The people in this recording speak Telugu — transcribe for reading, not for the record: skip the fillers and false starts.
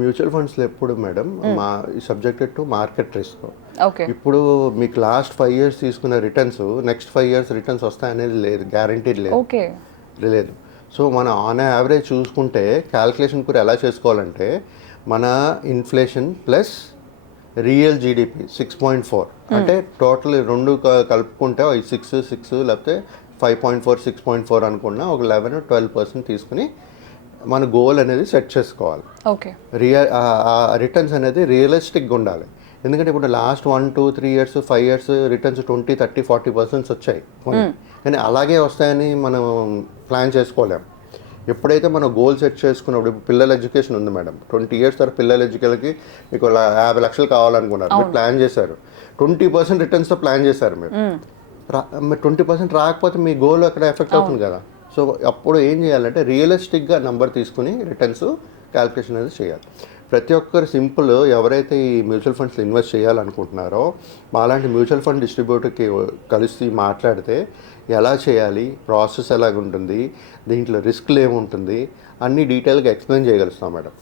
మ్యూచువల్ ఫండ్స్లో ఎప్పుడు మేడం మా subjected to market risk. Okay. ఇప్పుడు మీకు లాస్ట్ 5 ఇయర్స్ తీసుకున్న రిటర్న్స్ నెక్స్ట్ 5 ఇయర్స్ రిటర్న్స్ వస్తాయనేది లేదు, గ్యారంటీడ్ లేదు. ఓకే. లేదు. సో మనం ఆన్ యావరేజ్ చూసుకుంటే క్యాల్కులేషన్ కూడా ఎలా చేసుకోవాలంటే మన ఇన్ఫ్లేషన్ ప్లస్ రియల్ జీడిపి 6.4 అంటే టోటల్ రెండు కలుపుకుంటే 6 లేకపోతే 5.4 6.4 అనుకున్నా ఒక 11-12% తీసుకుని మన గోల్ అనేది సెట్ చేసుకోవాలి. ఓకే. రిటర్న్స్ అనేది రియలిస్టిక్గా ఉండాలి. ఎందుకంటే ఇప్పుడు లాస్ట్ 1-2-3 ఇయర్స్ 5 ఇయర్స్ రిటర్న్స్ 20-30-40% వచ్చాయి కానీ అలాగే వస్తాయని మనం ప్లాన్ చేసుకోలేం. ఎప్పుడైతే మనం గోల్ సెట్ చేసుకున్నప్పుడు పిల్లల ఎడ్యుకేషన్ ఉంది మేడం, 20 ఇయర్స్ తర్వాత పిల్లల ఎడ్యుకేషన్కి మీకు 50 లక్షలు కావాలనుకున్నారు, మీరు ప్లాన్ చేశారు, 20% రిటర్న్స్తో ప్లాన్ చేశారు మీరు 20% రాకపోతే మీ గోల్ అక్కడ ఎఫెక్ట్ అవుతుంది కదా. సో అప్పుడు ఏం చేయాలంటే రియలిస్టిక్గా నెంబర్ తీసుకుని రిటర్న్స్ క్యాల్కులేషన్ అనేది చేయాలి. ప్రతి ఒక్కరు సింపుల్ ఎవరైతే ఈ మ్యూచువల్ ఫండ్స్ ఇన్వెస్ట్ చేయాలనుకుంటున్నారో మాలాంటి మ్యూచువల్ ఫండ్ డిస్ట్రిబ్యూటర్కి కలిసి మాట్లాడితే ఎలా చేయాలి, ప్రాసెస్ ఎలాగుంటుంది, దీంట్లో రిస్క్లు ఏముంటుంది అన్నీ డీటెయిల్గా ఎక్స్ప్లెయిన్ చేయగలుగుతాం మేడం.